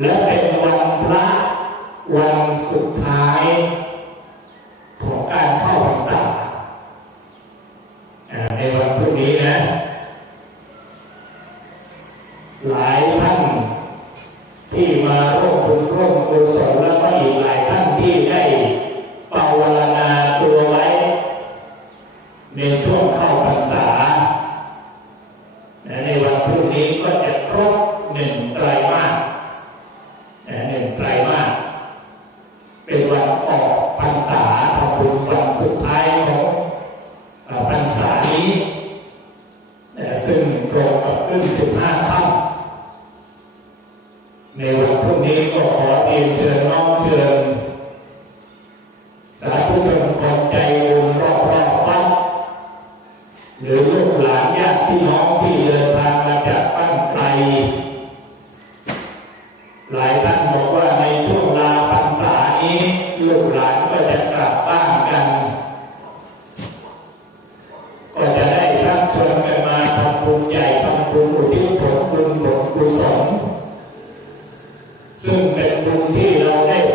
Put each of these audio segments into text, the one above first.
และเป็นวันพระวันสุดท้ายของการเข้าพรรษาในวันพรุ่งนี้นะ หลายท่านที่มาร่วมบุญร่วมกุศลและก็อีกหลายท่านที่ได้ภาวนาตัวไว้ในช่วงเข้าพรรษา น้อมเถิดสาธุชนคนใจบุญรอบรอบวัดหรือลูกหลานญาติพี่น้องที่เดินทางมาจากบ้านไหลายท่านบอกว่าในช่วงลาพรรษานี้ลูกหลานก็จะกลับบ้านกันก็จะได้ท่าชวนกันมาทำบุญใหญ่ทำบุญอุทิศผลบุญผลกุศล ซึ่งเป็นบุญที่เราได้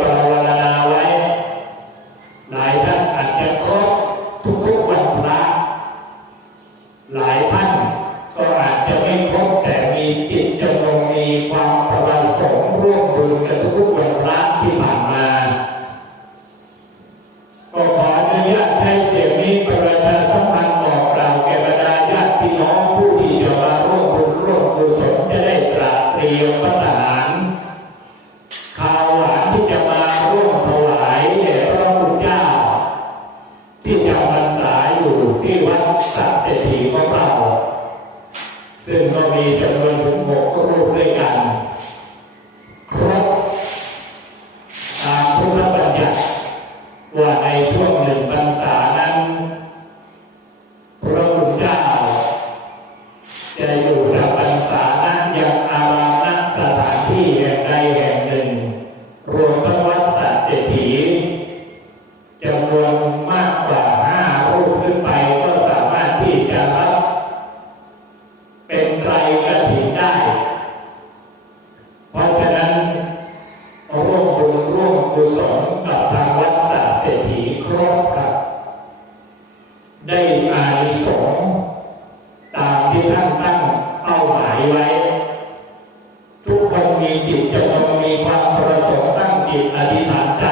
อธิษฐานใจ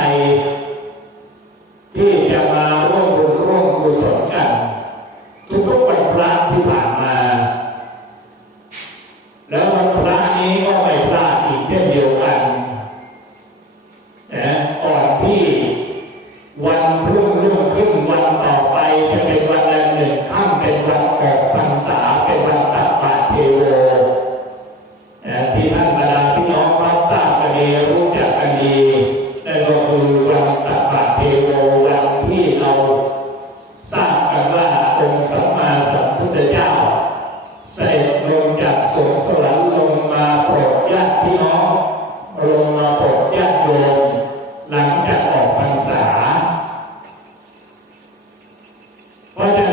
Four.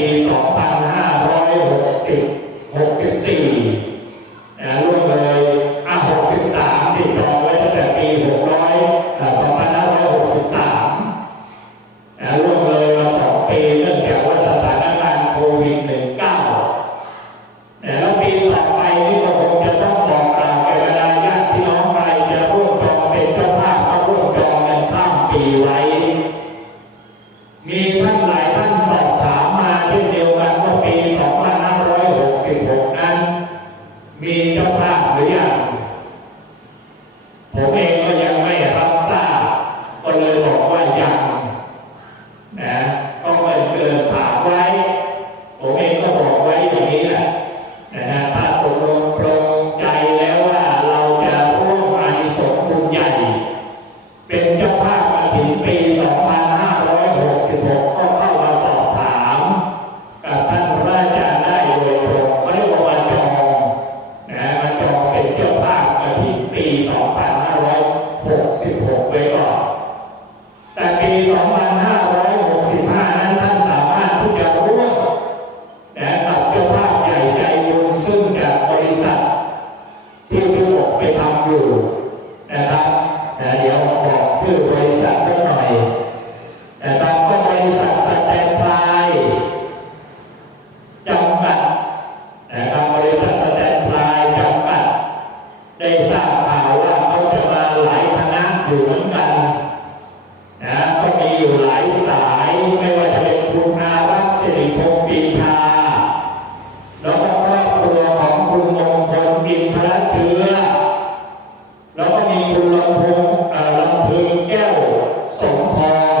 ปี2560 64นะร่วมเลยอะ63ติดต่อไว้ตั้งแต่ปี 600 2563นะร่วมเลยมา2ปีเนื่องจากว่าสถานการณ์โควิด -19 นะแล้วปีต่อไปนี่ก็คงจะต้องบอกกล่าวไปบบรรดาญาติพี่น้องไปจะร่วมจองเป็นเจ้าภาพก็ร่วมจองกันข้ามปีไว้ ทราบข่าวว่าเขาจะมาหลายคณะอยู่เหมือนกันนะก็มีอยู่หลายสายไม่ว่าจะเป็นคุณอาวัฒน์สริพงศ์ปีชาแล้วก็ครอบครัวของคุณมงคลกินพลัดเชื้อแล้วก็มีคุณลำพงลำพึงแก้วสมทอง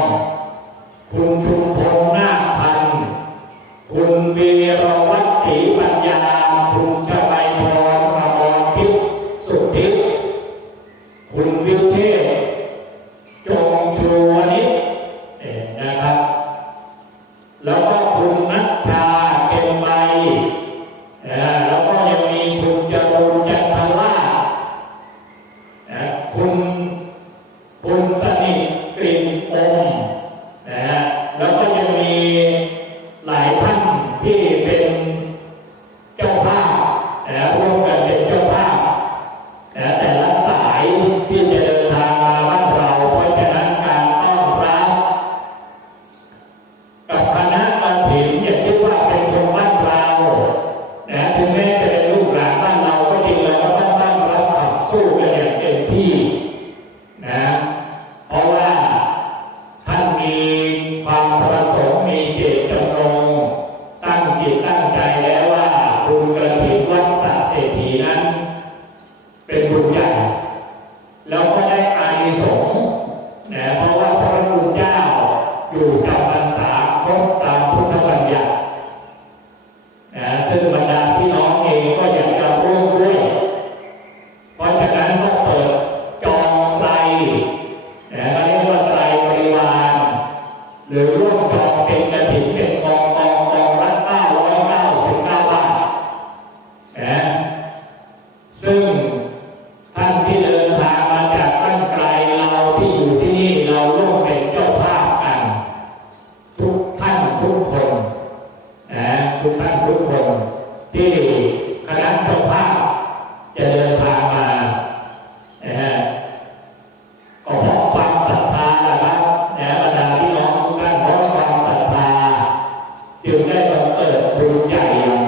คุณชุมพงนาพันคุณวีรวั Senhor. เกิดบุญใหญ่อย่าง